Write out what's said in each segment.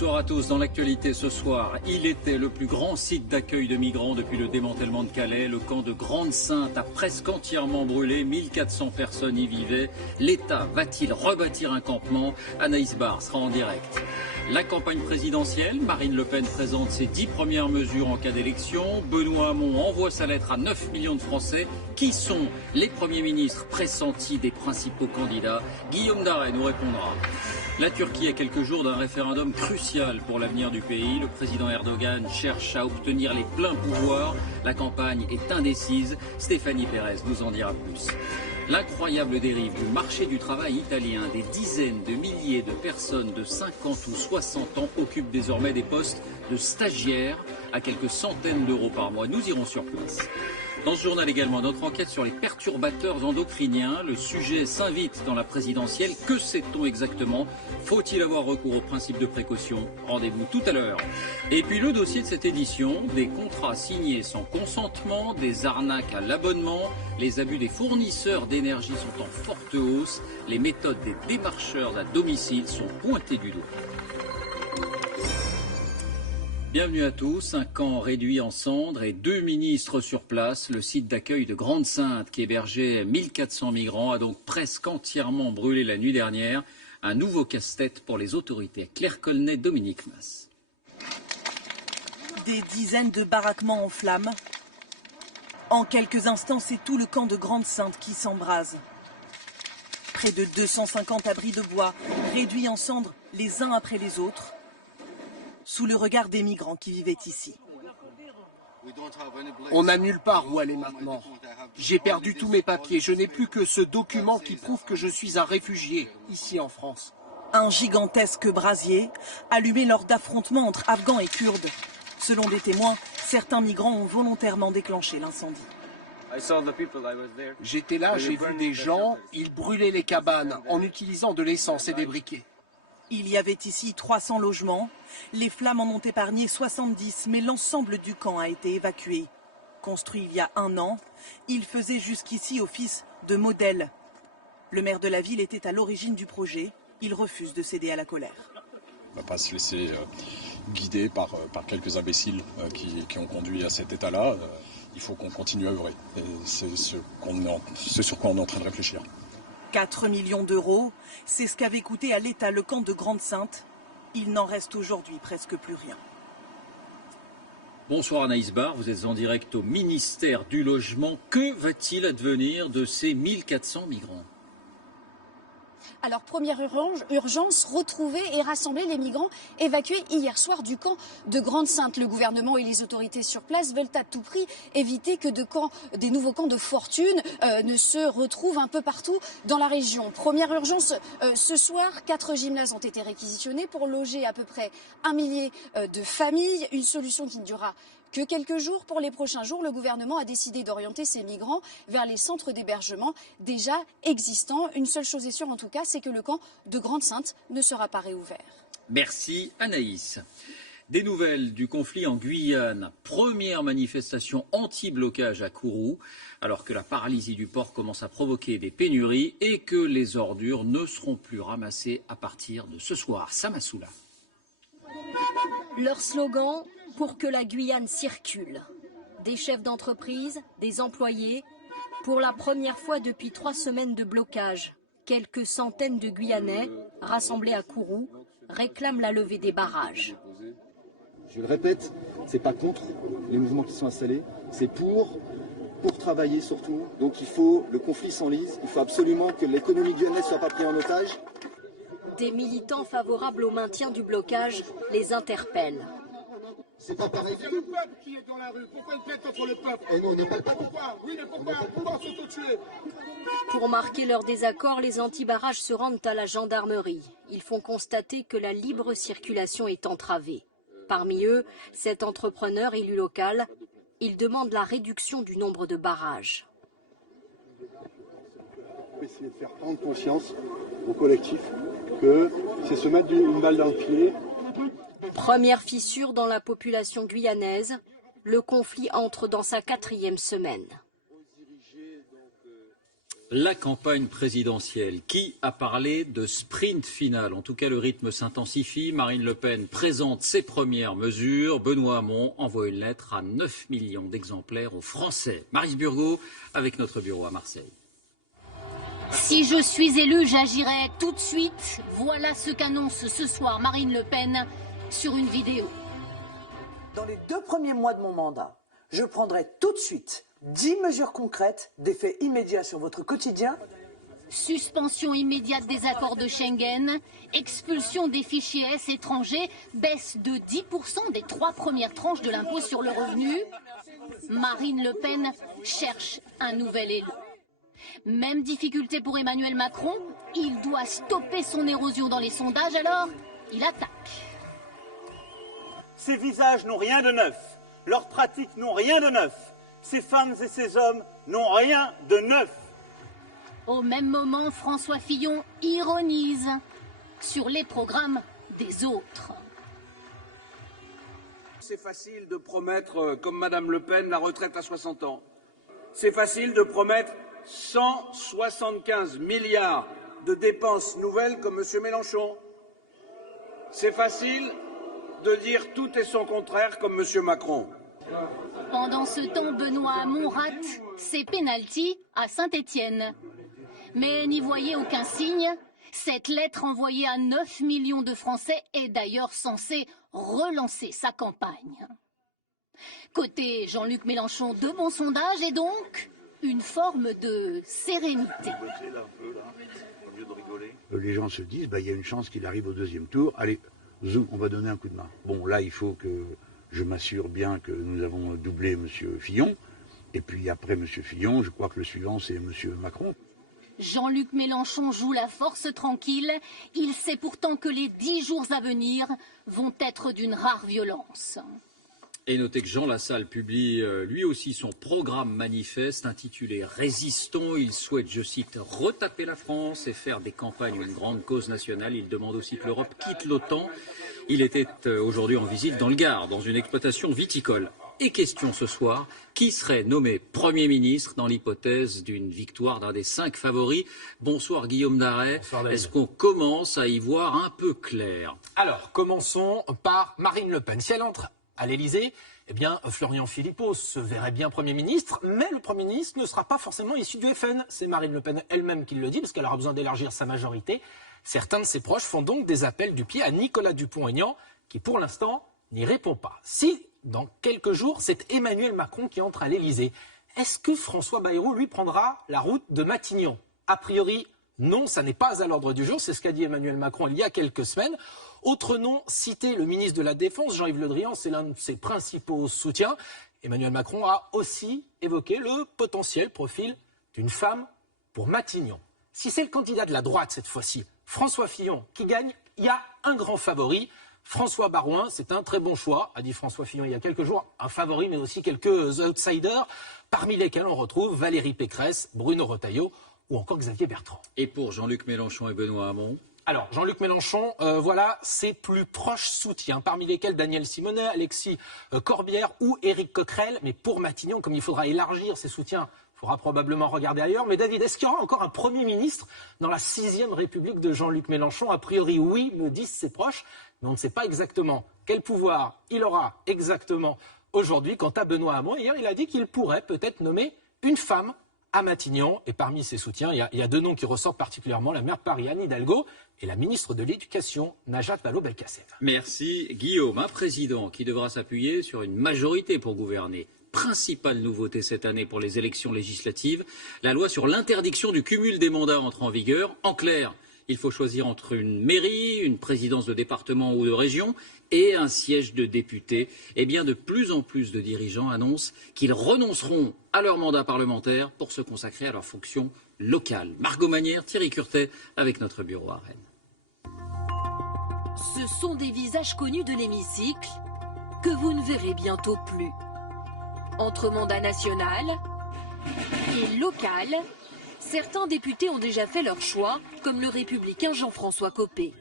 Bonsoir à tous. Dans l'actualité ce soir, il était le plus grand site d'accueil de migrants depuis le démantèlement de Calais. Le camp de Grande-Synthe a presque entièrement brûlé. 1400 personnes y vivaient. L'État va-t-il rebâtir un campement? Anaïs Barr sera en direct. La campagne présidentielle, Marine Le Pen présente ses 10 premières mesures en cas d'élection. Benoît Hamon envoie sa lettre à 9 millions de Français. Qui sont les premiers ministres pressentis des principaux candidats? Guillaume Daret nous répondra. La Turquie a quelques jours d'un référendum crucial pour l'avenir du pays. Le président Erdogan cherche à obtenir les pleins pouvoirs. La campagne est indécise. Stéphanie Pérez nous en dira plus. L'incroyable dérive du marché du travail italien. Des dizaines de milliers de personnes de 50 ou 60 ans occupent désormais des postes de stagiaires à quelques centaines d'euros par mois. Nous irons sur place. Dans ce journal également, notre enquête sur les perturbateurs endocriniens. Le sujet s'invite dans la présidentielle. Que sait-on exactement? Faut-il avoir recours au principe de précaution? Rendez-vous tout à l'heure. Et puis le dossier de cette édition, des contrats signés sans consentement, des arnaques à l'abonnement, les abus des fournisseurs d'énergie sont en forte hausse, les méthodes des démarcheurs à domicile sont pointées du doigt. Bienvenue à tous. Un camp réduit en cendres et 2 ministres sur place. Le site d'accueil de Grande-Synthe, qui hébergeait 1400 migrants, a donc presque entièrement brûlé la nuit dernière. Un nouveau casse-tête pour les autorités. Claire Colnet, Dominique Mas. Des dizaines de baraquements en flammes. En quelques instants, c'est tout le camp de Grande-Synthe qui s'embrase. Près de 250 abris de bois, réduits en cendres les uns après les autres, sous le regard des migrants qui vivaient ici. On n'a nulle part où aller maintenant. J'ai perdu tous mes papiers. Je n'ai plus que ce document qui prouve que je suis un réfugié, ici en France. Un gigantesque brasier, allumé lors d'affrontements entre Afghans et Kurdes. Selon des témoins, certains migrants ont volontairement déclenché l'incendie. J'étais là, j'ai vu des gens, ils brûlaient les cabanes en utilisant de l'essence et des briquets. Il y avait ici 300 logements. Les flammes en ont épargné 70, mais l'ensemble du camp a été évacué. Construit il y a 1 an, il faisait jusqu'ici office de modèle. Le maire de la ville était à l'origine du projet. Il refuse de céder à la colère. On ne va pas se laisser guider par quelques imbéciles qui ont conduit à cet état-là. Il faut qu'on continue à œuvrer. Et c'est ce sur quoi on est en train de réfléchir. 4 millions d'euros, c'est ce qu'avait coûté à l'État le camp de Grande-Synthe. Il n'en reste aujourd'hui presque plus rien. Bonsoir Anaïs Barr, vous êtes en direct au ministère du Logement. Que va-t-il advenir de ces 1400 migrants? Alors, première urgence, retrouver et rassembler les migrants évacués hier soir du camp de Grande-Synthe. Le gouvernement et les autorités sur place veulent à tout prix éviter que des nouveaux camps de fortune ne se retrouvent un peu partout dans la région. Première urgence, ce soir, 4 gymnases ont été réquisitionnés pour loger à peu près 1 millier de familles. Une solution qui ne durera que quelques jours. Pour les prochains jours, le gouvernement a décidé d'orienter ces migrants vers les centres d'hébergement déjà existants. Une seule chose est sûre en tout cas, c'est que le camp de Grande-Synthe ne sera pas réouvert. Merci Anaïs. Des nouvelles du conflit en Guyane. Première manifestation anti-blocage à Kourou, alors que la paralysie du port commence à provoquer des pénuries et que les ordures ne seront plus ramassées à partir de ce soir. Samassoula. Leur slogan, pour que la Guyane circule. Des chefs d'entreprise, des employés. Pour la première fois depuis 3 semaines de blocage, quelques centaines de Guyanais, rassemblés à Kourou, réclament la levée des barrages. Je le répète, c'est pas contre les mouvements qui sont installés, c'est pour travailler surtout. Donc le conflit s'enlise, il faut absolument que l'économie guyanaise ne soit pas prise en otage. Des militants favorables au maintien du blocage les interpellent. C'est pas pareil. C'est le peuple qui est dans la rue. Pourquoi une plainte contre le peuple? Et nous, on n'est pas le peuple. Pourquoi? Oui, mais pourquoi s'auto-tuer? Pour marquer leur désaccord, les anti-barrages se rendent à la gendarmerie. Ils font constater que la libre circulation est entravée. Parmi eux, cet entrepreneur élu local, il demande la réduction du nombre de barrages. Essayer de faire prendre conscience au collectif que c'est se mettre une balle dans le pied. Première fissure dans la population guyanaise, le conflit entre dans sa 4e semaine. La campagne présidentielle, qui a parlé de sprint final? En tout cas, le rythme s'intensifie. Marine Le Pen présente ses premières mesures. Benoît Hamon envoie une lettre à 9 millions d'exemplaires aux Français. Maryse Burgot avec notre bureau à Marseille. Si je suis élue, j'agirai tout de suite. Voilà ce qu'annonce ce soir Marine Le Pen sur une vidéo. Dans les 2 premiers mois de mon mandat, je prendrai tout de suite 10 mesures concrètes, d'effet immédiat sur votre quotidien. Suspension immédiate des accords de Schengen, expulsion des fichiers S étrangers, baisse de 10% des 3 premières tranches de l'impôt sur le revenu. Marine Le Pen cherche un nouvel élu. Même difficulté pour Emmanuel Macron, il doit stopper son érosion dans les sondages, alors il attaque. Ces visages n'ont rien de neuf, leurs pratiques n'ont rien de neuf. Ces femmes et ces hommes n'ont rien de neuf. Au même moment, François Fillon ironise sur les programmes des autres. C'est facile de promettre, comme Madame Le Pen, la retraite à 60 ans. C'est facile de promettre 175 milliards de dépenses nouvelles comme M. Mélenchon. C'est facile de dire tout et son contraire comme M. Macron. Pendant ce temps, Benoît Hamon rate ses pénaltys à Saint-Étienne. Mais n'y voyez aucun signe. Cette lettre envoyée à 9 millions de Français est d'ailleurs censée relancer sa campagne. Côté Jean-Luc Mélenchon, de bons sondages et donc une forme de sérénité. Les gens se disent, il y a une chance qu'il arrive au 2e tour. Allez, zou, on va donner un coup de main. Bon, là, il faut que je m'assure bien que nous avons doublé M. Fillon. Et puis après M. Fillon, je crois que le suivant, c'est M. Macron. Jean-Luc Mélenchon joue la force tranquille. Il sait pourtant que les 10 jours à venir vont être d'une rare violence. Et notez que Jean Lassalle publie lui aussi son programme manifeste intitulé « Résistons ». Il souhaite, je cite, « retaper la France et faire des campagnes une grande cause nationale ». Il demande aussi que l'Europe quitte l'OTAN. Il était aujourd'hui en visite dans le Gard, dans une exploitation viticole. Et question ce soir, qui serait nommé Premier ministre dans l'hypothèse d'une victoire d'un des 5 favoris? Bonsoir Guillaume Daret. Est-ce qu'on commence à y voir un peu clair? Alors, commençons par Marine Le Pen. Si elle entre à l'Elysée, eh bien, Florian Philippot se verrait bien Premier ministre, mais le Premier ministre ne sera pas forcément issu du FN. C'est Marine Le Pen elle-même qui le dit, parce qu'elle aura besoin d'élargir sa majorité. Certains de ses proches font donc des appels du pied à Nicolas Dupont-Aignan, qui pour l'instant n'y répond pas. Si, dans quelques jours, c'est Emmanuel Macron qui entre à l'Elysée, est-ce que François Bayrou, lui, prendra la route de Matignon? A priori, non, ça n'est pas à l'ordre du jour, c'est ce qu'a dit Emmanuel Macron il y a quelques semaines. Autre nom cité, le ministre de la Défense, Jean-Yves Le Drian, c'est l'un de ses principaux soutiens. Emmanuel Macron a aussi évoqué le potentiel profil d'une femme pour Matignon. Si c'est le candidat de la droite cette fois-ci, François Fillon, qui gagne, il y a un grand favori. François Barouin, c'est un très bon choix, a dit François Fillon il y a quelques jours. Un favori, mais aussi quelques outsiders, parmi lesquels on retrouve Valérie Pécresse, Bruno Retailleau ou encore Xavier Bertrand. Et pour Jean-Luc Mélenchon et Benoît Hamon? Alors, Jean-Luc Mélenchon, voilà ses plus proches soutiens, parmi lesquels Daniel Simonet, Alexis Corbière ou Éric Coquerel. Mais pour Matignon, comme il faudra élargir ses soutiens, il faudra probablement regarder ailleurs. Mais David, est-ce qu'il y aura encore un Premier ministre dans la 6e République de Jean-Luc Mélenchon? A priori, oui, me disent ses proches, mais on ne sait pas exactement quel pouvoir il aura exactement aujourd'hui. Quant à Benoît Hamon, hier, il a dit qu'il pourrait peut-être nommer une femme à Matignon. Et parmi ses soutiens, il y a 2 noms qui ressortent particulièrement, la maire de Paris, Anne Hidalgo, et la ministre de l'Éducation, Najat Vallaud-Belkacem. Merci Guillaume. Un président qui devra s'appuyer sur une majorité pour gouverner. Principale nouveauté cette année pour les élections législatives, la loi sur l'interdiction du cumul des mandats entre en vigueur. En clair, il faut choisir entre une mairie, une présidence de département ou de région et un siège de député. Eh bien, de plus en plus de dirigeants annoncent qu'ils renonceront à leur mandat parlementaire pour se consacrer à leurs fonctions locales. Margot Manière, Thierry Curtet avec notre bureau à Rennes. Ce sont des visages connus de l'hémicycle que vous ne verrez bientôt plus. Entre mandat national et local, certains députés ont déjà fait leur choix, comme le républicain Jean-François Copé.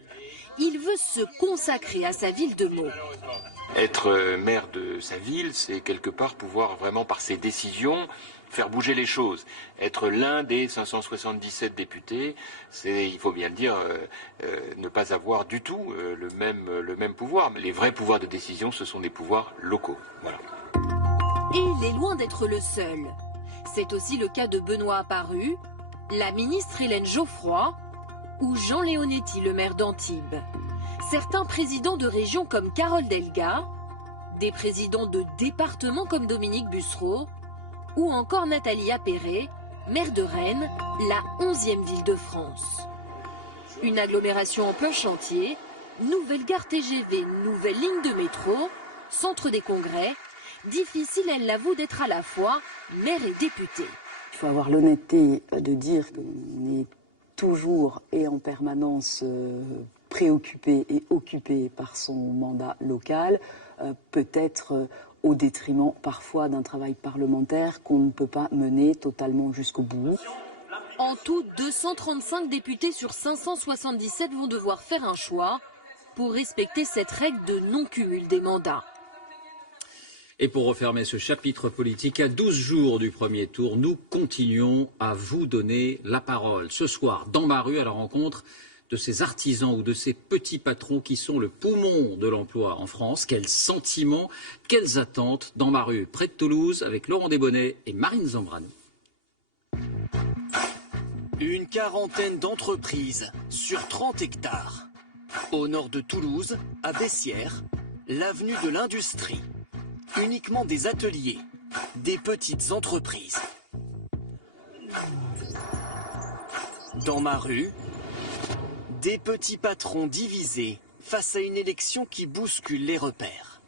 Il veut se consacrer à sa ville de Meaux. Être maire de sa ville, c'est quelque part pouvoir vraiment par ses décisions faire bouger les choses. Être l'un des 577 députés, c'est, il faut bien le dire, ne pas avoir du tout le même pouvoir. Les vrais pouvoirs de décision, ce sont des pouvoirs locaux. Voilà. Et il est loin d'être le seul. C'est aussi le cas de Benoît Apparu, la ministre Hélène Geoffroy ou Jean Leonetti, le maire d'Antibes. Certains présidents de régions comme Carole Delga, des présidents de départements comme Dominique Bussereau, ou encore Nathalie Appéré, maire de Rennes, la 11e ville de France. Une agglomération en plein chantier, nouvelle gare TGV, nouvelle ligne de métro, centre des congrès. Difficile, elle l'avoue, d'être à la fois maire et député. Il faut avoir l'honnêteté de dire qu'on est toujours et en permanence préoccupé et occupé par son mandat local, peut-être au détriment parfois d'un travail parlementaire qu'on ne peut pas mener totalement jusqu'au bout. En tout, 235 députés sur 577 vont devoir faire un choix pour respecter cette règle de non-cumul des mandats. Et pour refermer ce chapitre politique, à 12 jours du premier tour, nous continuons à vous donner la parole. Ce soir, dans ma rue, à la rencontre de ces artisans ou de ces petits patrons qui sont le poumon de l'emploi en France. Quels sentiments, quelles attentes dans ma rue, près de Toulouse, avec Laurent Desbonnets et Marine Zambrano. Une quarantaine d'entreprises sur 30 hectares. Au nord de Toulouse, à Bessières, l'avenue de l'Industrie. Uniquement des ateliers, des petites entreprises. Dans ma rue, des petits patrons divisés face à une élection qui bouscule les repères.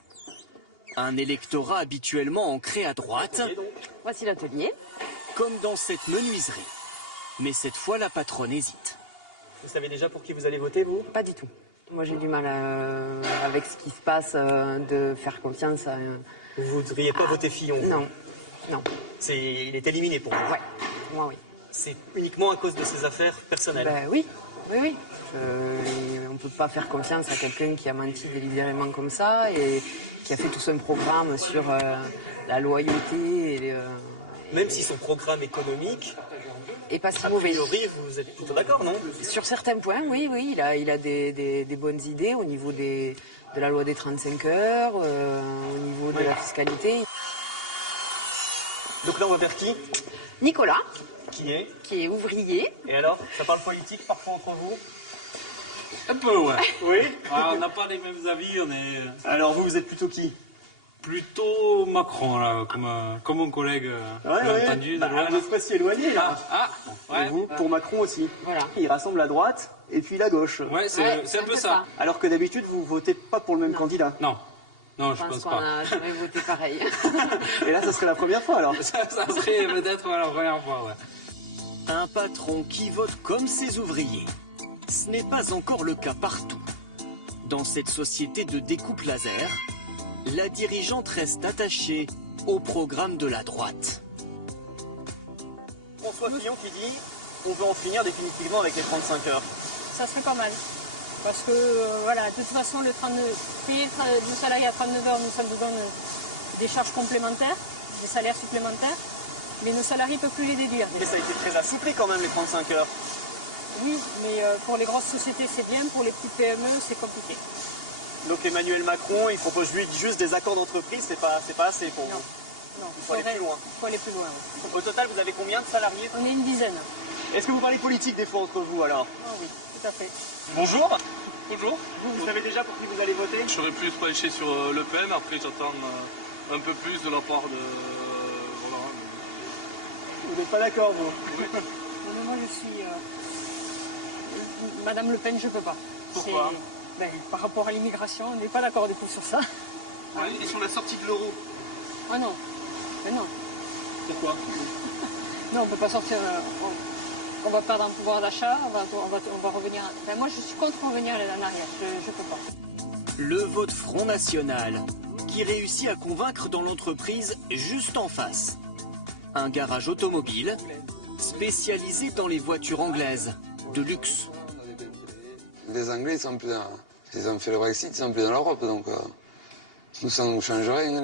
Un électorat habituellement ancré à droite. Voici l'atelier. Comme dans cette menuiserie. Mais cette fois, la patronne hésite. Vous savez déjà pour qui vous allez voter, vous? Pas du tout. Moi, j'ai du mal avec ce qui se passe, de faire confiance à... Vous ne voudriez pas voter Fillon? Non, non. Il est éliminé pour vous? Ouais, moi oui. C'est uniquement à cause de ses affaires personnelles? Ben oui, oui, oui. On ne peut pas faire confiance à quelqu'un qui a menti délibérément comme ça et qui a fait tout son programme sur la loyauté. Même si son programme économique est pas si mauvais. A priori, vous êtes plutôt d'accord, non? Sur certains points, oui, oui. Il a des bonnes idées au niveau de la loi des 35 heures, au niveau de la fiscalité. Donc là, on va vers qui? Nicolas. Qui est? Qui est ouvrier. Et alors, ça parle politique parfois entre vous? Un peu, ouais. Oui. On n'a pas les mêmes avis, on est... Alors vous êtes plutôt qui? Plutôt Macron, là, comme mon collègue l'a entendu. Vous êtes pas si éloigné, là. Ouais. Et vous, pour Macron aussi. Voilà. Il rassemble la droite et puis la gauche. Ouais, c'est un peu ça. Alors que d'habitude, vous votez pas pour le même candidat. Non, je pense pas. On a jamais voté pareil. Et là, ça serait la première fois, alors? Ça serait peut-être la première fois, ouais. Un patron qui vote comme ses ouvriers. Ce n'est pas encore le cas partout. Dans cette société de découpe laser, la dirigeante reste attachée au programme de la droite. François Fillon qui dit qu'on veut en finir définitivement avec les 35 heures. Ça serait pas mal. Parce que, voilà, de toute façon, payer du salarié à 39 heures, ça nous donne des charges complémentaires, des salaires supplémentaires, mais nos salariés ne peuvent plus les déduire. Mais ça a été très assouplé quand même, les 35 heures. Oui, mais pour les grosses sociétés, c'est bien, pour les petites PME, c'est compliqué. Donc Emmanuel Macron, il propose lui juste des accords d'entreprise, c'est pas assez pour vous? Non, il faut aller plus loin. Il faut aller plus loin, oui. Au total, vous avez combien de salariés? On est une dizaine. Est-ce que vous parlez politique des fois entre vous alors? Ah oui, tout à fait. Bonjour. Bonjour. Vous savez déjà pour qui vous allez voter? J'aurais plus penché sur Le Pen, après j'attends un peu plus de la part de... Voilà. Vous n'êtes pas d'accord, vous? Non, moi je suis... Madame Le Pen, je peux pas. Pourquoi? Par rapport à l'immigration, on n'est pas d'accord du coup sur ça. Et sur la sortie de l'euro? Ah non. Mais non. Pourquoi? Non, on ne peut pas sortir... on va perdre un pouvoir d'achat, on va revenir... moi, je suis contre revenir en arrière, je ne peux pas. Le vote Front National, qui réussit à convaincre dans l'entreprise juste en face. Un garage automobile spécialisé dans les voitures anglaises, de luxe. Les Anglais, ils ont fait le Brexit, ils sont plus dans l'Europe, donc nous, ça ne nous change rien.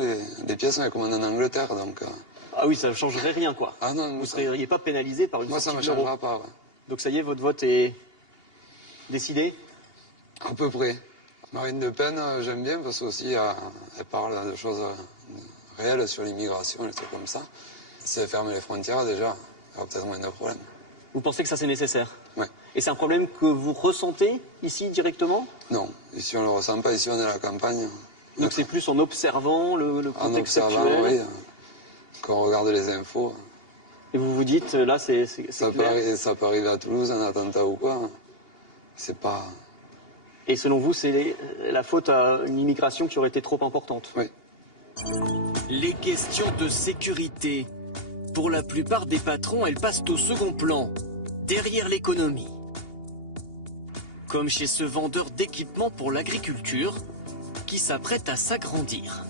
Les pièces, on les commande en Angleterre, donc Ah oui, ça ne changerait rien, quoi. Ah non, vous ne seriez pas pénalisé par une moi, ça sortie ne me de l'euro. changera pas. Ouais. Donc ça y est, votre vote est décidé? À peu près. Marine Le Pen, j'aime bien parce qu'aussi elle parle de choses réelles sur l'immigration, des trucs comme ça. Si elle ferme les frontières, déjà, il y aura peut-être moins de problèmes. Vous pensez que ça c'est nécessaire? Ouais. Et c'est un problème que vous ressentez ici directement? Non, ici on ne le ressent pas, ici on est à la campagne. Donc c'est plus en observant le contexte actuel? Oui, quand on regarde les infos. Et vous vous dites, là c'est clair? Ça peut arriver à Toulouse, un attentat ou quoi. C'est pas... Et selon vous, c'est la faute à une immigration qui aurait été trop importante? Oui. Les questions de sécurité, pour la plupart des patrons, elles passent au second plan, derrière l'économie. Comme chez ce vendeur d'équipements pour l'agriculture, qui s'apprête à s'agrandir.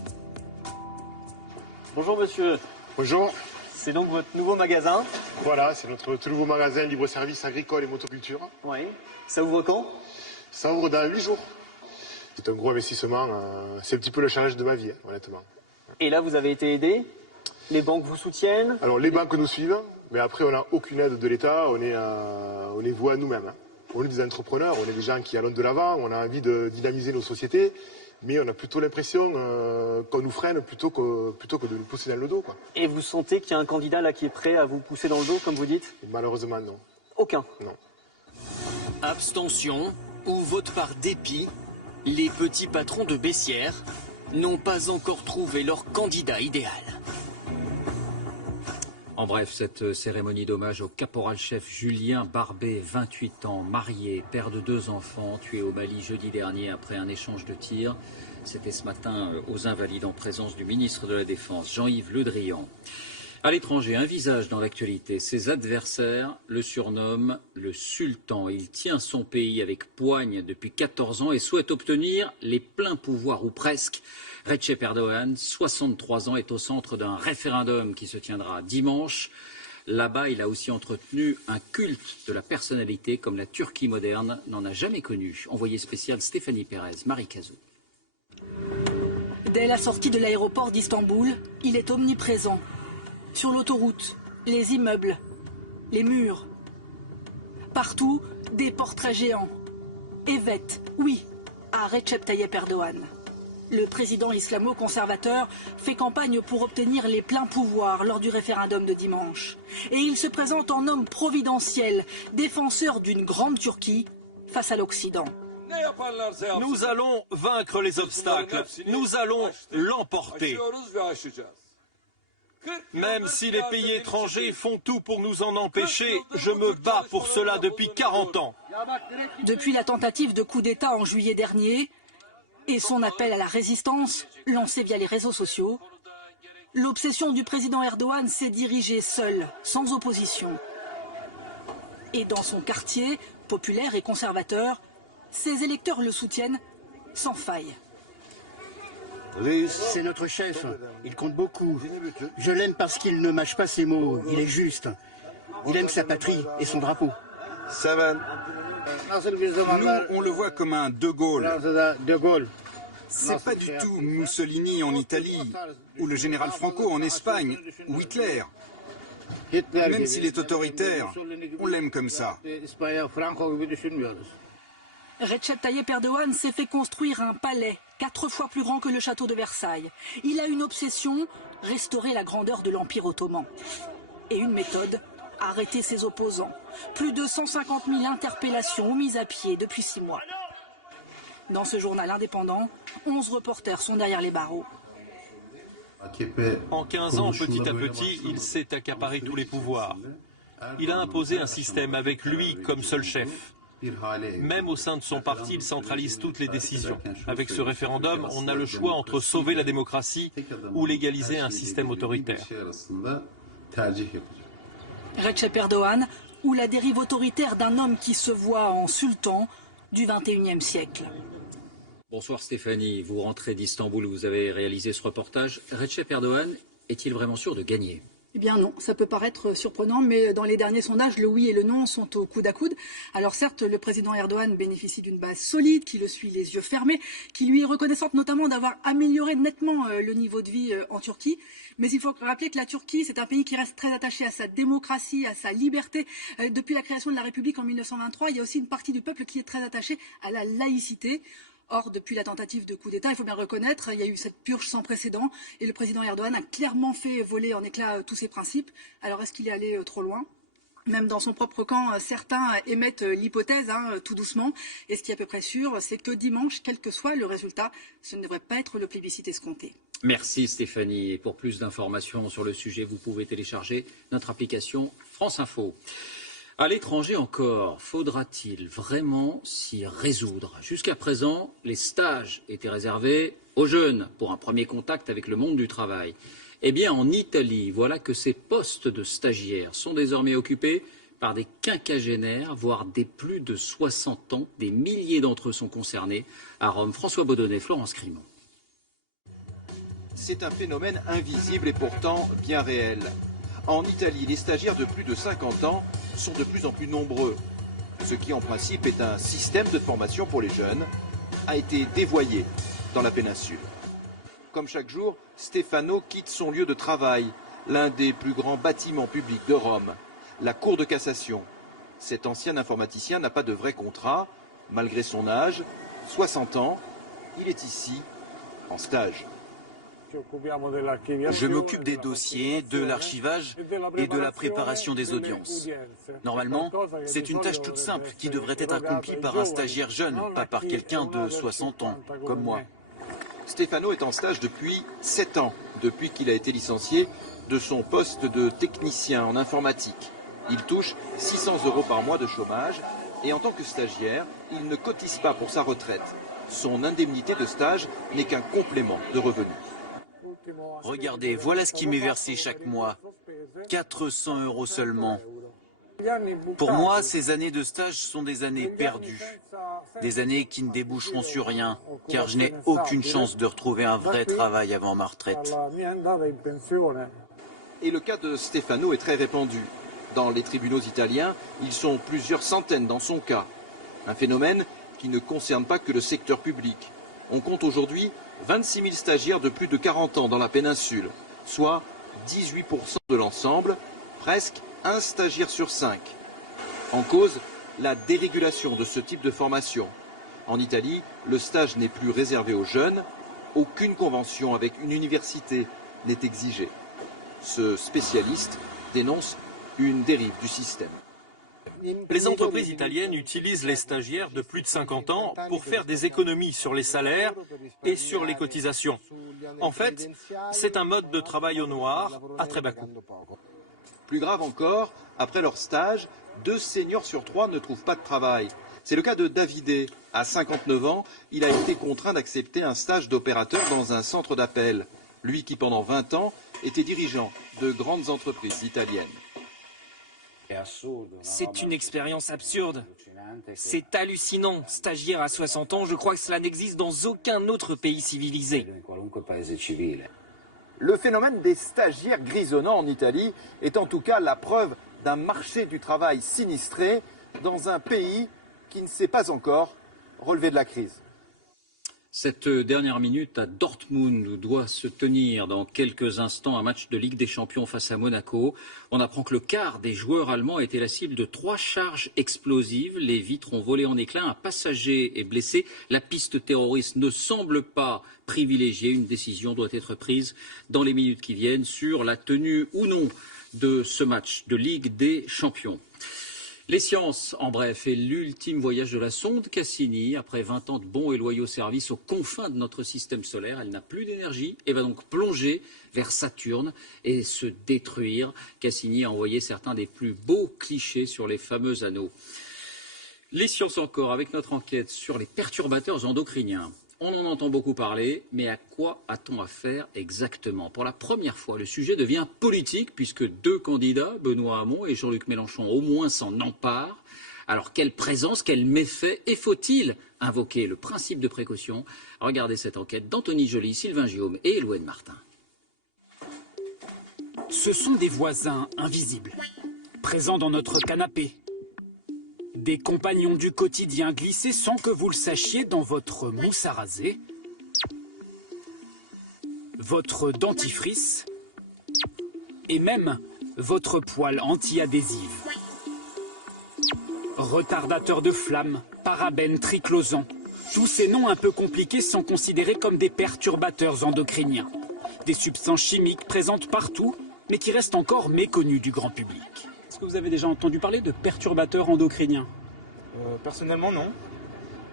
Bonjour monsieur. Bonjour. C'est donc votre nouveau magasin? Voilà, c'est notre tout nouveau magasin libre-service agricole et motoculture. Oui. Ça ouvre quand? Ça ouvre dans 8 jours. C'est un gros investissement, c'est un petit peu le challenge de ma vie, honnêtement. Et là, vous avez été aidé? Les banques vous soutiennent? Alors, les banques nous suivent, mais après, on n'a aucune aide de l'État, on est voué à nous-mêmes. On est des entrepreneurs, on est des gens qui allons de l'avant, on a envie de dynamiser nos sociétés, mais on a plutôt l'impression qu'on nous freine plutôt que de nous pousser dans le dos, quoi. Et vous sentez qu'il y a un candidat là qui est prêt à vous pousser dans le dos, comme vous dites? Et malheureusement, non. Aucun? Non. Abstention ou vote par dépit, les petits patrons de Bessières n'ont pas encore trouvé leur candidat idéal. En bref, cette cérémonie d'hommage au caporal-chef Julien Barbet, 28 ans, marié, père de 2 enfants, tué au Mali jeudi dernier après un échange de tirs. C'était ce matin aux Invalides en présence du ministre de la Défense, Jean-Yves Le Drian. À l'étranger, un visage dans l'actualité. Ses adversaires le surnomment le sultan. Il tient son pays avec poigne depuis 14 ans et souhaite obtenir les pleins pouvoirs, ou presque. Recep Erdogan, 63 ans, est au centre d'un référendum qui se tiendra dimanche. Là-bas, il a aussi entretenu un culte de la personnalité comme la Turquie moderne n'en a jamais connu. Envoyé spécial Stéphanie Pérez, Marie Cazot. Dès la sortie de l'aéroport d'Istanbul, il est omniprésent. Sur l'autoroute, les immeubles, les murs. Partout, des portraits géants. Evet, oui, à Recep Tayyip Erdogan. Le président islamo-conservateur fait campagne pour obtenir les pleins pouvoirs lors du référendum de dimanche. Et il se présente en homme providentiel, défenseur d'une grande Turquie face à l'Occident. Nous allons vaincre les obstacles, nous allons l'emporter. Même si les pays étrangers font tout pour nous en empêcher, je me bats pour cela depuis 40 ans. Depuis la tentative de coup d'État en juillet dernier et son appel à la résistance lancé via les réseaux sociaux, l'obsession du président Erdogan s'est dirigée seul, sans opposition. Et dans son quartier, populaire et conservateur, ses électeurs le soutiennent sans faille. C'est notre chef, il compte beaucoup. Je l'aime parce qu'il ne mâche pas ses mots, il est juste. Il aime sa patrie et son drapeau. Nous, on le voit comme un De Gaulle. C'est pas du tout Mussolini en Italie, ou le général Franco en Espagne, ou Hitler. Même s'il est autoritaire, on l'aime comme ça. Recep Tayyip Erdogan s'est fait construire un palais 4 fois plus grand que le château de Versailles. Il a une obsession, restaurer la grandeur de l'Empire ottoman. Et une méthode, arrêter ses opposants. Plus de 150 000 interpellations ou mises à pied depuis 6 mois. Dans ce journal indépendant, 11 reporters sont derrière les barreaux. En 15 ans, petit à petit, il s'est accaparé tous les pouvoirs. Il a imposé un système avec lui comme seul chef. Même au sein de son parti, il centralise toutes les décisions. Avec ce référendum, on a le choix entre sauver la démocratie ou légaliser un système autoritaire. Recep Erdogan ou la dérive autoritaire d'un homme qui se voit en sultan du XXIe siècle. Bonsoir Stéphanie, vous rentrez d'Istanbul, vous avez réalisé ce reportage. Recep Erdogan est-il vraiment sûr de gagner ? Eh bien non, ça peut paraître surprenant, mais dans les derniers sondages, le oui et le non sont au coude à coude. Alors certes, le président Erdogan bénéficie d'une base solide, qui le suit les yeux fermés, qui lui est reconnaissante notamment d'avoir amélioré nettement le niveau de vie en Turquie. Mais il faut rappeler que la Turquie, c'est un pays qui reste très attaché à sa démocratie, à sa liberté. Depuis la création de la République en 1923, il y a aussi une partie du peuple qui est très attachée à la laïcité. Or, depuis la tentative de coup d'État, il faut bien le reconnaître, il y a eu cette purge sans précédent et le président Erdogan a clairement fait voler en éclats tous ses principes. Alors, est-ce qu'il est allé trop loin ? Même dans son propre camp, certains émettent l'hypothèse, tout doucement. Et ce qui est à peu près sûr, c'est que dimanche, quel que soit le résultat, ce ne devrait pas être le plébiscite escompté. Merci Stéphanie. Et pour plus d'informations sur le sujet, vous pouvez télécharger notre application France Info. À l'étranger encore, faudra-t-il vraiment s'y résoudre? Jusqu'à présent, les stages étaient réservés aux jeunes pour un premier contact avec le monde du travail. Eh bien, en Italie, voilà que ces postes de stagiaires sont désormais occupés par des quinquagénaires, voire des plus de 60 ans. Des milliers d'entre eux sont concernés. À Rome, François Baudonnet, Florence Crimon. C'est un phénomène invisible et pourtant bien réel. En Italie, les stagiaires de plus de 50 ans sont de plus en plus nombreux. Ce qui, en principe, est un système de formation pour les jeunes, a été dévoyé dans la péninsule. Comme chaque jour, Stefano quitte son lieu de travail, l'un des plus grands bâtiments publics de Rome, la Cour de cassation. Cet ancien informaticien n'a pas de vrai contrat, malgré son âge, 60 ans, il est ici en stage. Je m'occupe des dossiers, de l'archivage et de la préparation des audiences. Normalement, c'est une tâche toute simple qui devrait être accomplie par un stagiaire jeune, pas par quelqu'un de 60 ans, comme moi. Stefano est en stage depuis 7 ans, depuis qu'il a été licencié de son poste de technicien en informatique. Il touche 600 € par mois de chômage et en tant que stagiaire, il ne cotise pas pour sa retraite. Son indemnité de stage n'est qu'un complément de revenus. Regardez, voilà ce qui m'est versé chaque mois. 400 € seulement. Pour moi, ces années de stage sont des années perdues. Des années qui ne déboucheront sur rien, car je n'ai aucune chance de retrouver un vrai travail avant ma retraite. Et le cas de Stefano est très répandu. Dans les tribunaux italiens, ils sont plusieurs centaines dans son cas. Un phénomène qui ne concerne pas que le secteur public. On compte aujourd'hui 26 000 stagiaires de plus de 40 ans dans la péninsule, soit 18% de l'ensemble, presque un stagiaire sur 5. En cause, la dérégulation de ce type de formation. En Italie, le stage n'est plus réservé aux jeunes, aucune convention avec une université n'est exigée. Ce spécialiste dénonce une dérive du système. Les entreprises italiennes utilisent les stagiaires de plus de 50 ans pour faire des économies sur les salaires et sur les cotisations. En fait, c'est un mode de travail au noir à très bas coût. Plus grave encore, après leur stage, 2 seniors sur 3 ne trouvent pas de travail. C'est le cas de Davide. À 59 ans, il a été contraint d'accepter un stage d'opérateur dans un centre d'appel. Lui qui, pendant 20 ans, était dirigeant de grandes entreprises italiennes. C'est une expérience absurde. C'est hallucinant. Stagiaire à 60 ans, je crois que cela n'existe dans aucun autre pays civilisé. Le phénomène des stagiaires grisonnants en Italie est en tout cas la preuve d'un marché du travail sinistré dans un pays qui ne s'est pas encore relevé de la crise. Cette dernière minute à Dortmund doit se tenir dans quelques instants un match de Ligue des Champions face à Monaco. On apprend que le quart des joueurs allemands a été la cible de 3 charges explosives. Les vitres ont volé en éclats, un passager est blessé. La piste terroriste ne semble pas privilégiée. Une décision doit être prise dans les minutes qui viennent sur la tenue ou non de ce match de Ligue des Champions. Les sciences, en bref, et l'ultime voyage de la sonde Cassini. Après 20 ans de bons et loyaux services aux confins de notre système solaire, elle n'a plus d'énergie et va donc plonger vers Saturne et se détruire. Cassini a envoyé certains des plus beaux clichés sur les fameux anneaux. Les sciences encore, avec notre enquête sur les perturbateurs endocriniens. On en entend beaucoup parler, mais à quoi a-t-on affaire exactement? Pour la première fois, le sujet devient politique, puisque 2 candidats, Benoît Hamon et Jean-Luc Mélenchon, au moins s'en emparent. Alors, quelle présence, quel méfait, et faut-il invoquer le principe de précaution? Regardez cette enquête d'Anthony Joly, Sylvain Guillaume et Elouane Martin. Ce sont des voisins invisibles, présents dans notre canapé. Des compagnons du quotidien glissés sans que vous le sachiez dans votre mousse à raser, votre dentifrice et même votre poêle anti-adhésive. Retardateur de flamme, parabènes, triclosan, tous ces noms un peu compliqués sont considérés comme des perturbateurs endocriniens. Des substances chimiques présentes partout, mais qui restent encore méconnues du grand public. Est-ce que vous avez déjà entendu parler de perturbateurs endocriniens? Personnellement, non.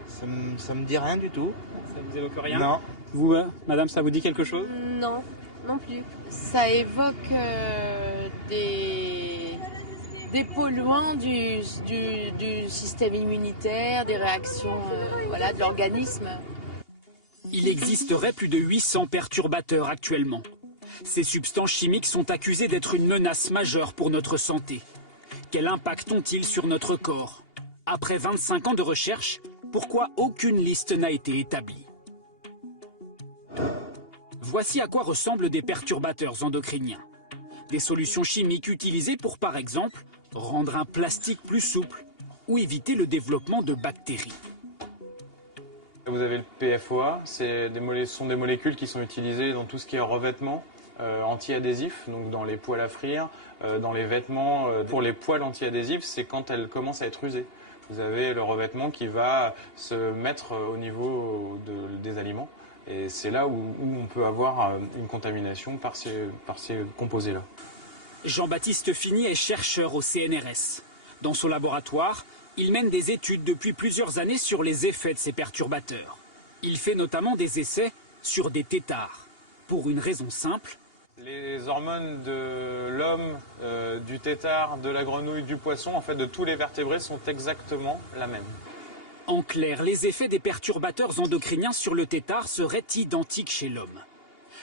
Ça me dit rien du tout. Ça vous évoque rien? Non. Vous, madame, ça vous dit quelque chose? Non, non plus. Ça évoque des polluants du système immunitaire, des réactions voilà, de l'organisme. Il existerait plus de 800 perturbateurs actuellement. Ces substances chimiques sont accusées d'être une menace majeure pour notre santé. Quel impact ont-ils sur notre corps? Après 25 ans de recherche, pourquoi aucune liste n'a été établie? Voici à quoi ressemblent des perturbateurs endocriniens. Des solutions chimiques utilisées pour, par exemple, rendre un plastique plus souple ou éviter le développement de bactéries. Vous avez le PFOA, ce sont des molécules qui sont utilisées dans tout ce qui est revêtement anti-adhésif, donc dans les poêles à frire, dans les vêtements. Pour les poêles anti-adhésifs, c'est quand elles commencent à être usées. Vous avez le revêtement qui va se mettre au niveau des aliments. Et c'est là où on peut avoir une contamination par ces composés-là. Jean-Baptiste Fini est chercheur au CNRS. Dans son laboratoire, il mène des études depuis plusieurs années sur les effets de ces perturbateurs. Il fait notamment des essais sur des têtards. Pour une raison simple. Les hormones de l'homme, du tétard, de la grenouille, du poisson, en fait de tous les vertébrés sont exactement la même. En clair, les effets des perturbateurs endocriniens sur le tétard seraient identiques chez l'homme.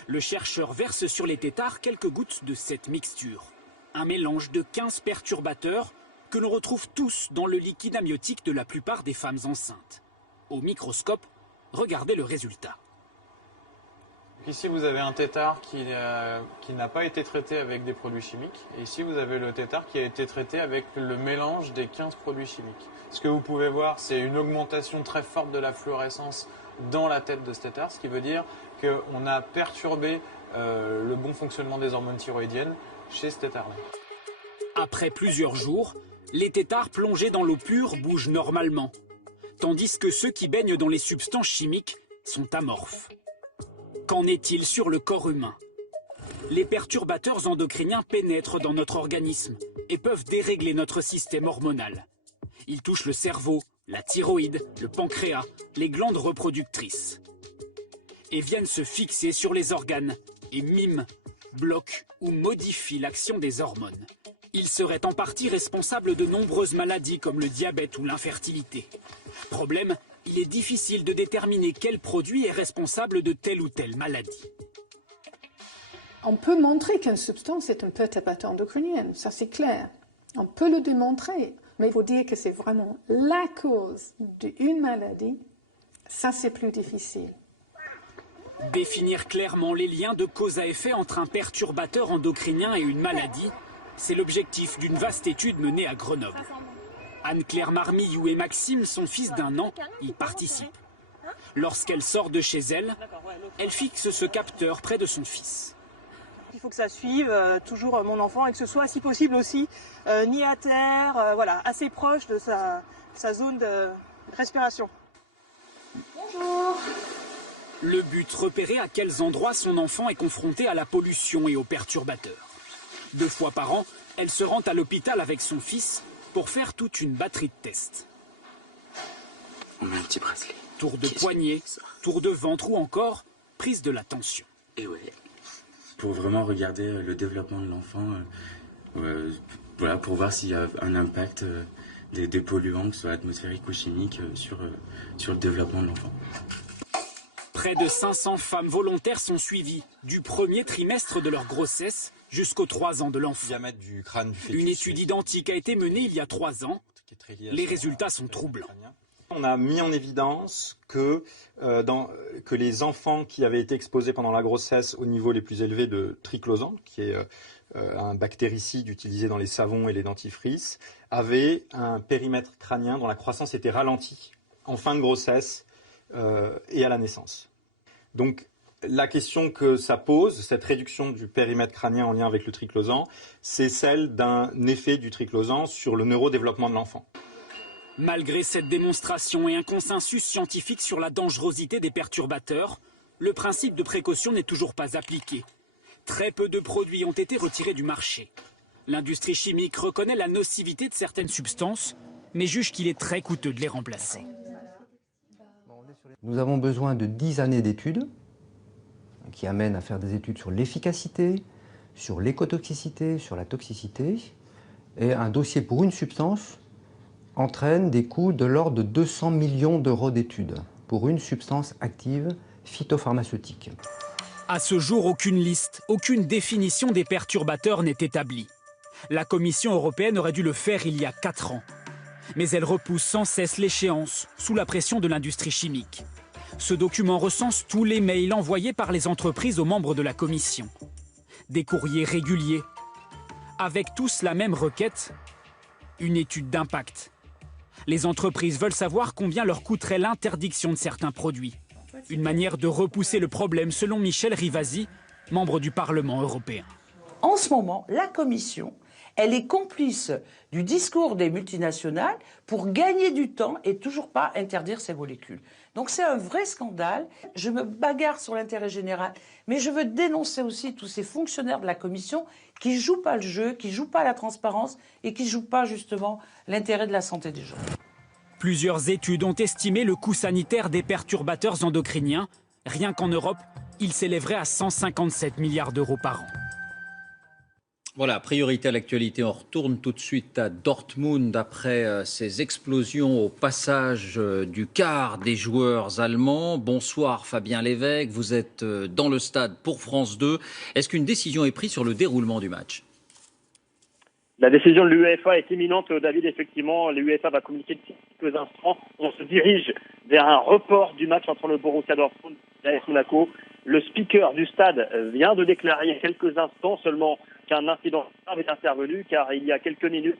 Le chercheur verse sur les têtards quelques gouttes de cette mixture. Un mélange de 15 perturbateurs que l'on retrouve tous dans le liquide amniotique de la plupart des femmes enceintes. Au microscope, regardez le résultat. Ici, vous avez un tétard qui n'a pas été traité avec des produits chimiques. Et ici, vous avez le tétard qui a été traité avec le mélange des 15 produits chimiques. Ce que vous pouvez voir, c'est une augmentation très forte de la fluorescence dans la tête de ce tétard, ce qui veut dire qu'on a perturbé le bon fonctionnement des hormones thyroïdiennes chez ce tétard-là. Après plusieurs jours, les têtards plongés dans l'eau pure bougent normalement, tandis que ceux qui baignent dans les substances chimiques sont amorphes. Qu'en est-il sur le corps humain? Les perturbateurs endocriniens pénètrent dans notre organisme et peuvent dérégler notre système hormonal. Ils touchent le cerveau, la thyroïde, le pancréas, les glandes reproductrices. Et viennent se fixer sur les organes et miment, bloquent ou modifient l'action des hormones. Ils seraient en partie responsables de nombreuses maladies comme le diabète ou l'infertilité. Problème, il est difficile de déterminer quel produit est responsable de telle ou telle maladie. On peut montrer qu'une substance est un perturbateur endocrinien, ça c'est clair. On peut le démontrer, mais il faut dire que c'est vraiment la cause d'une maladie, ça c'est plus difficile. Définir clairement les liens de cause à effet entre un perturbateur endocrinien et une maladie, c'est l'objectif d'une vaste étude menée à Grenoble. Anne-Claire Marmillou et Maxime, son fils d'1 an, y participent. Lorsqu'elle sort de chez elle, elle fixe ce capteur près de son fils. Il faut que ça suive toujours mon enfant et que ce soit, si possible aussi, ni à terre, voilà, assez proche de sa zone de respiration. Bonjour. Le but, repérer à quels endroits son enfant est confronté à la pollution et aux perturbateurs. 2 fois par an, elle se rend à l'hôpital avec son fils pour faire toute une batterie de tests. On met un petit bracelet. Tour de poignet, tour de ventre ou encore prise de la tension. Et ouais. Pour vraiment regarder le développement de l'enfant, voilà, pour voir s'il y a un impact des polluants, que ce soit atmosphériques ou chimiques, sur le développement de l'enfant. Près de 500 femmes volontaires sont suivies du premier trimestre de leur grossesse jusqu'aux 3 ans de l'enfant. Une étude identique a été menée il y a 3 ans. Les résultats sont troublants. On a mis en évidence que les enfants qui avaient été exposés pendant la grossesse au niveau les plus élevés de triclosan, qui est un bactéricide utilisé dans les savons et les dentifrices, avait un périmètre crânien dont la croissance était ralentie en fin de grossesse et à la naissance. Donc la question que ça pose, cette réduction du périmètre crânien en lien avec le triclosan, c'est celle d'un effet du triclosan sur le neurodéveloppement de l'enfant. Malgré cette démonstration et un consensus scientifique sur la dangerosité des perturbateurs, le principe de précaution n'est toujours pas appliqué. Très peu de produits ont été retirés du marché. L'industrie chimique reconnaît la nocivité de certaines substances, mais juge qu'il est très coûteux de les remplacer. Nous avons besoin de 10 années d'études qui amènent à faire des études sur l'efficacité, sur l'écotoxicité, sur la toxicité. Et un dossier pour une substance entraîne des coûts de l'ordre de 200 millions d'euros d'études pour une substance active phytopharmaceutique. À ce jour, aucune liste, aucune définition des perturbateurs n'est établie. La Commission européenne aurait dû le faire il y a 4 ans. Mais elle repousse sans cesse l'échéance, sous la pression de l'industrie chimique. Ce document recense tous les mails envoyés par les entreprises aux membres de la Commission. Des courriers réguliers, avec tous la même requête, une étude d'impact. Les entreprises veulent savoir combien leur coûterait l'interdiction de certains produits. Une manière de repousser le problème, selon Michel Rivasi, membre du Parlement européen. En ce moment, la Commission, elle est complice du discours des multinationales pour gagner du temps et toujours pas interdire ces molécules. Donc c'est un vrai scandale. Je me bagarre sur l'intérêt général, mais je veux dénoncer aussi tous ces fonctionnaires de la Commission qui ne jouent pas le jeu, qui ne jouent pas la transparence et qui ne jouent pas justement l'intérêt de la santé des gens. Plusieurs études ont estimé le coût sanitaire des perturbateurs endocriniens. Rien qu'en Europe, il s'élèverait à 157 milliards d'euros par an. Voilà, priorité à l'actualité. On retourne tout de suite à Dortmund après ces explosions au passage du quart des joueurs allemands. Bonsoir Fabien Lévesque, vous êtes dans le stade pour France 2. Est-ce qu'une décision est prise sur le déroulement du match ? La décision de l'UEFA est imminente, David. Effectivement, l'UEFA va communiquer d'ici quelques instants. On se dirige vers un report du match entre le Borussia Dortmund et l'AS Monaco. Le speaker du stade vient de déclarer il y a quelques instants seulement qu'un incident grave est intervenu, car il y a quelques minutes,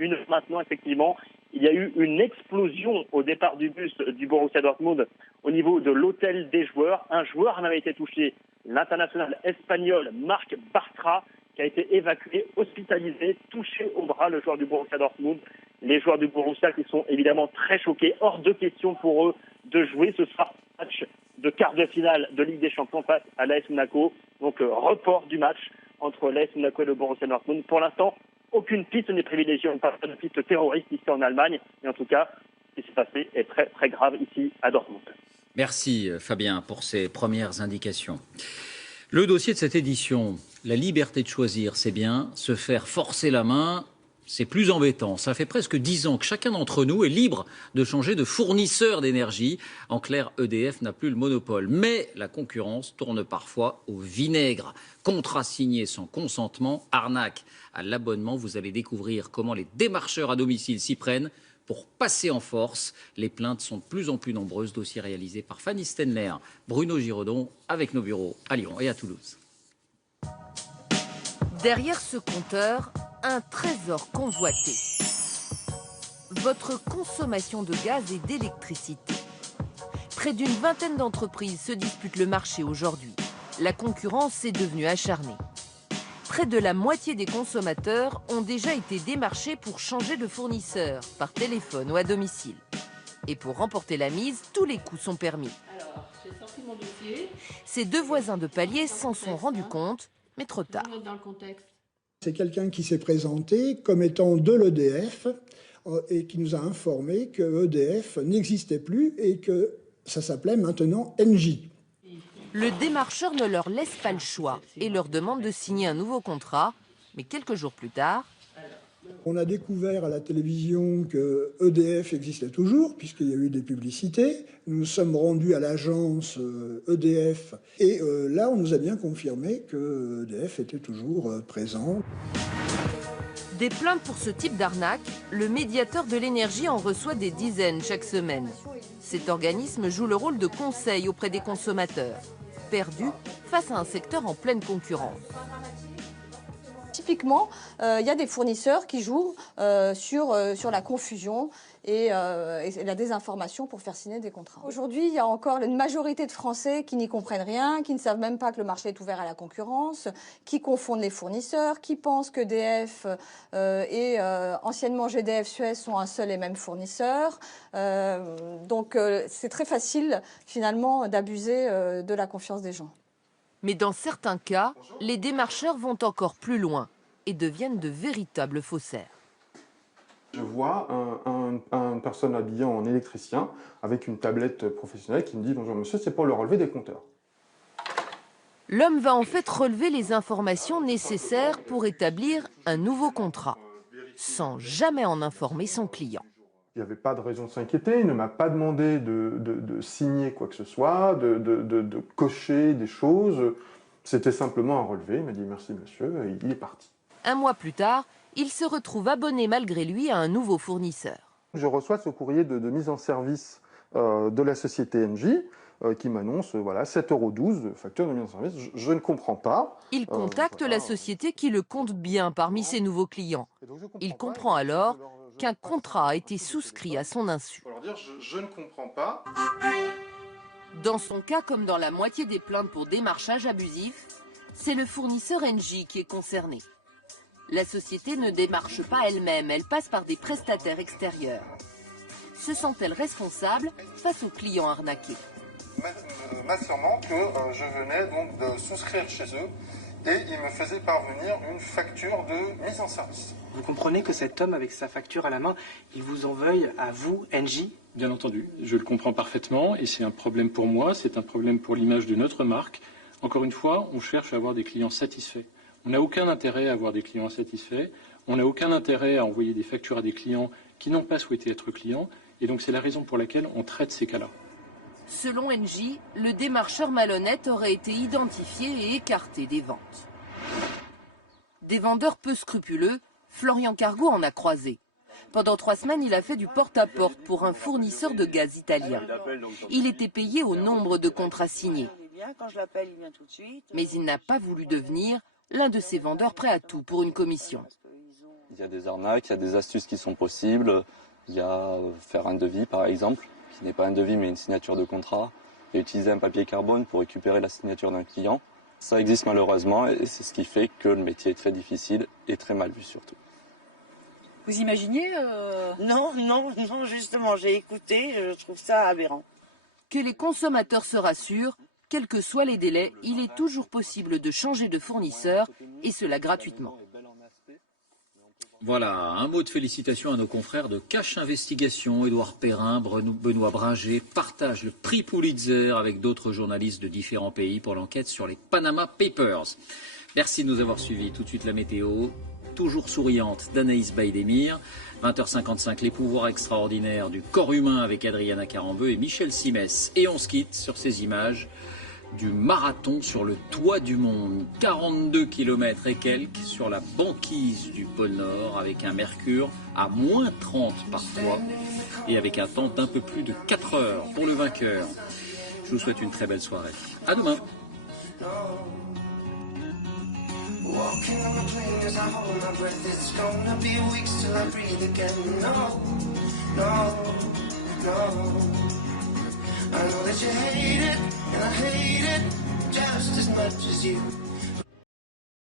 une heure maintenant, effectivement, il y a eu une explosion au départ du bus du Borussia Dortmund au niveau de l'hôtel des joueurs. Un joueur en avait été touché, l'international espagnol Marc Bartra, qui a été évacué, hospitalisé, touché au bras, le joueur du Borussia Dortmund. Les joueurs du Borussia qui sont évidemment très choqués. Hors de question pour eux de jouer ce soir match de quart de finale de Ligue des Champions face à l'AS Monaco. Donc report du match entre l'AS Monaco et le Borussia Dortmund. Pour l'instant, aucune piste n'est privilégiée. On ne parle pas de piste terroriste ici en Allemagne. Mais en tout cas, ce qui s'est passé est très très grave ici à Dortmund. Merci Fabien pour ces premières indications. Le dossier de cette édition, la liberté de choisir, c'est bien. Se faire forcer la main, c'est plus embêtant. Ça fait presque 10 ans que chacun d'entre nous est libre de changer de fournisseur d'énergie. En clair, EDF n'a plus le monopole. Mais la concurrence tourne parfois au vinaigre. Contrat signé sans consentement, arnaque à l'abonnement. Vous allez découvrir comment les démarcheurs à domicile s'y prennent pour passer en force. Les plaintes sont de plus en plus nombreuses. Dossier réalisé par Fanny Stenler, Bruno Giraudon, avec nos bureaux à Lyon et à Toulouse. Derrière ce compteur, un trésor convoité. Votre consommation de gaz et d'électricité. Près d'une vingtaine d'entreprises se disputent le marché aujourd'hui. La concurrence est devenue acharnée. Près de la moitié des consommateurs ont déjà été démarchés pour changer de fournisseur, par téléphone ou à domicile. Et pour remporter la mise, tous les coups sont permis. Alors, j'ai sorti mon dossier. Ces deux voisins de palier s'en sont rendus compte, mais trop tard. Dans le contexte. C'est quelqu'un qui s'est présenté comme étant de l'EDF et qui nous a informé que EDF n'existait plus et que ça s'appelait maintenant Engie. Le démarcheur ne leur laisse pas le choix et leur demande de signer un nouveau contrat. Mais quelques jours plus tard... On a découvert à la télévision que EDF existait toujours, puisqu'il y a eu des publicités. Nous nous sommes rendus à l'agence EDF et là, on nous a bien confirmé que EDF était toujours présent. Des plaintes pour ce type d'arnaque, le médiateur de l'énergie en reçoit des dizaines chaque semaine. Cet organisme joue le rôle de conseil auprès des consommateurs, perdus face à un secteur en pleine concurrence. typiquement, il y a des fournisseurs qui jouent sur la confusion et la désinformation pour faire signer des contrats. Aujourd'hui, il y a encore une majorité de Français qui n'y comprennent rien, qui ne savent même pas que le marché est ouvert à la concurrence, qui confondent les fournisseurs, qui pensent que EDF et anciennement GDF Suez sont un seul et même fournisseur. Donc c'est très facile finalement d'abuser de la confiance des gens. Mais dans certains cas, les démarcheurs vont encore plus loin et deviennent de véritables faussaires. Je vois une personne habillée en électricien avec une tablette professionnelle qui me dit « Bonjour monsieur, c'est pour le relevé des compteurs ». L'homme va en fait relever les informations nécessaires pour établir un nouveau contrat, sans jamais en informer son client. Il n'y avait pas de raison de s'inquiéter, il ne m'a pas demandé de signer quoi que ce soit, de cocher des choses. C'était simplement un relevé, il m'a dit « Merci monsieur » et il est parti. Un mois plus tard, il se retrouve abonné malgré lui à un nouveau fournisseur. Je reçois ce courrier de mise en service de la société Engie qui m'annonce voilà, 7,12 € de facture de mise en service. Je ne comprends pas. Il contacte la société qui le compte bien parmi ses nouveaux clients. Il comprend alors qu'un contrat a été souscrit à son insu. Je ne comprends pas. Dans son cas, comme dans la moitié des plaintes pour démarchage abusif, c'est le fournisseur Engie qui est concerné. La société ne démarche pas elle-même, elle passe par des prestataires extérieurs. Se sent-elle responsable face aux clients arnaqués? M'affirmant que je venais donc de souscrire chez eux et ils me faisaient parvenir une facture de mise en service. Vous comprenez que cet homme avec sa facture à la main, il vous en veuille à vous, Engie? Bien entendu, je le comprends parfaitement et c'est un problème pour moi, c'est un problème pour l'image de notre marque. Encore une fois, on cherche à avoir des clients satisfaits. On n'a aucun intérêt à avoir des clients insatisfaits, on n'a aucun intérêt à envoyer des factures à des clients qui n'ont pas souhaité être clients, et donc c'est la raison pour laquelle on traite ces cas-là. Selon Engie, le démarcheur malhonnête aurait été identifié et écarté des ventes. Des vendeurs peu scrupuleux, Florian Cargo en a croisé. Pendant 3 semaines, il a fait du porte-à-porte pour un fournisseur de gaz italien. Il était payé au nombre de contrats signés. Mais il n'a pas voulu devenir l'un de ces vendeurs prêts à tout pour une commission. Il y a des arnaques, il y a des astuces qui sont possibles. Il y a faire un devis par exemple, qui n'est pas un devis mais une signature de contrat, et utiliser un papier carbone pour récupérer la signature d'un client. Ça existe malheureusement et c'est ce qui fait que le métier est très difficile et très mal vu surtout. Vous imaginez Non, justement, j'ai écouté, je trouve ça aberrant. Que les consommateurs se rassurent, quels que soient les délais, il est toujours possible de changer de fournisseur, et cela gratuitement. Voilà, un mot de félicitations à nos confrères de Cache Investigation. Édouard Perrin, Benoît Bringer partagent le prix Pulitzer avec d'autres journalistes de différents pays pour l'enquête sur les Panama Papers. Merci de nous avoir suivis. Tout de suite la météo, toujours souriante, d'Anaïs Baïdemir. 20h55, les pouvoirs extraordinaires du corps humain avec Adriana Carambeu et Michel Simès. Et on se quitte sur ces images du marathon sur le toit du monde. 42 km et quelques sur la banquise du pôle Nord avec un mercure à moins 30 parfois et avec un temps d'un peu plus de 4 heures pour le vainqueur. Je vous souhaite une très belle soirée. À demain. Walking on the plane as I hold my breath, it's gonna be weeks till I breathe again. No. I know that you hate it, and I hate it just as much as you.